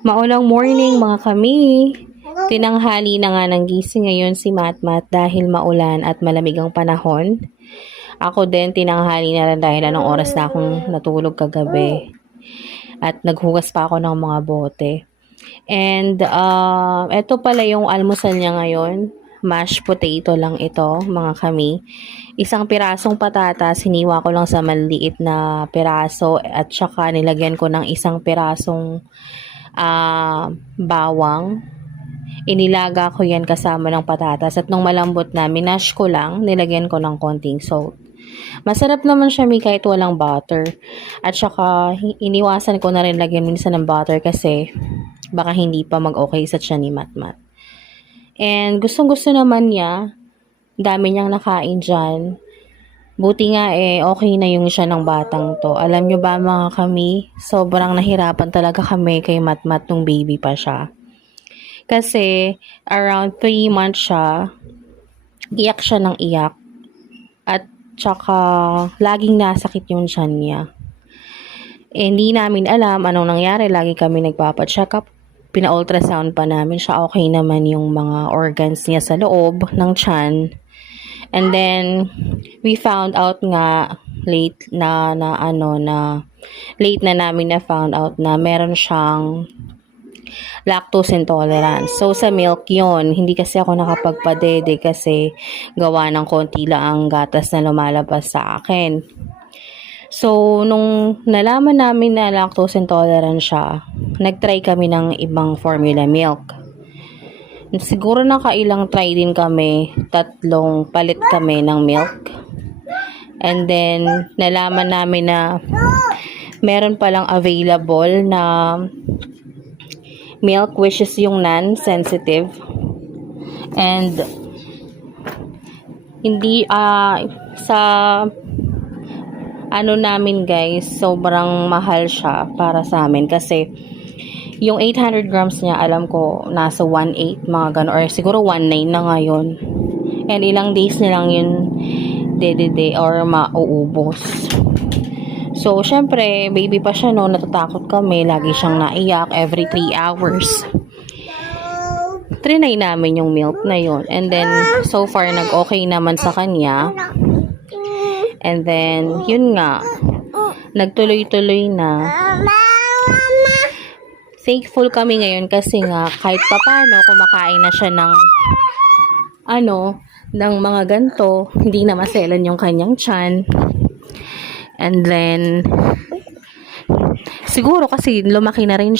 Maulang morning mga kami. Tinanghali na nga ng gising ngayon si Matmat dahil maulan at malamig ang panahon. Ako din tinanghali na rin dahil anong oras na akong natulog kagabi. At naghugas pa ako ng mga bote. And eto pala yung almusal niya ngayon. Mashed potato lang ito mga kami. Isang pirasong patatas, hiniwa ko lang sa maliit na piraso at saka nilagyan ko ng isang pirasong bawang. Inilaga ko yan kasama ng patatas at nung malambot na, minash ko lang, nilagyan ko ng konting salt. Masarap naman siya kahit walang butter. At saka iniwasan ko na rin lagyan minsan ng butter kasi baka hindi pa mag-okay sa tiyan ni Matmat. And gustong-gusto naman niya. Dami niyang nakain dyan. Buti nga okay na yung siya ng batang to. Alam nyo ba mga kami, sobrang nahirapan talaga kami kay Matmat nung baby pa siya. Kasi around 3 months siya, iyak siya ng iyak. At tsaka laging nasakit yung tiyan niya. Hindi namin alam anong nangyari. Lagi kami nagpapa-check up. Pina-ultrasound pa namin siya. Okay naman yung mga organs niya sa loob ng tiyan. And then we found out nga late na namin na found out na meron siyang lactose intolerance. So sa milk yon, hindi kasi ako nakapagpadede kasi gawa ng konti lang ang gatas na lumalabas sa akin. So, nung nalaman namin na lactose intolerant siya, nag-try kami ng ibang formula milk. Siguro nakailang try din kami, 3 palit kami ng milk. And then, nalaman namin na meron palang available na milk which is yung non-sensitive. And, hindi, sa namin guys, sobrang mahal siya para sa amin kasi yung 800 grams niya alam ko nasa 1.8 mga gano'n or siguro 1.9 na ngayon, and ilang days na lang yun dede or mauubos. So syempre baby pa siya no, natatakot kami, lagi siyang naiyak every 3 hours. Trinay namin yung milk na yun, and then so far nag-okay naman sa kanya. And then, yun nga, nagtuloy-tuloy na. Thankful kami ngayon kasi nga, kahit papano, kumakain na siya ng, ng mga ganto, hindi na maselan yung kanyang tiyan. And then, siguro kasi lumaki na rin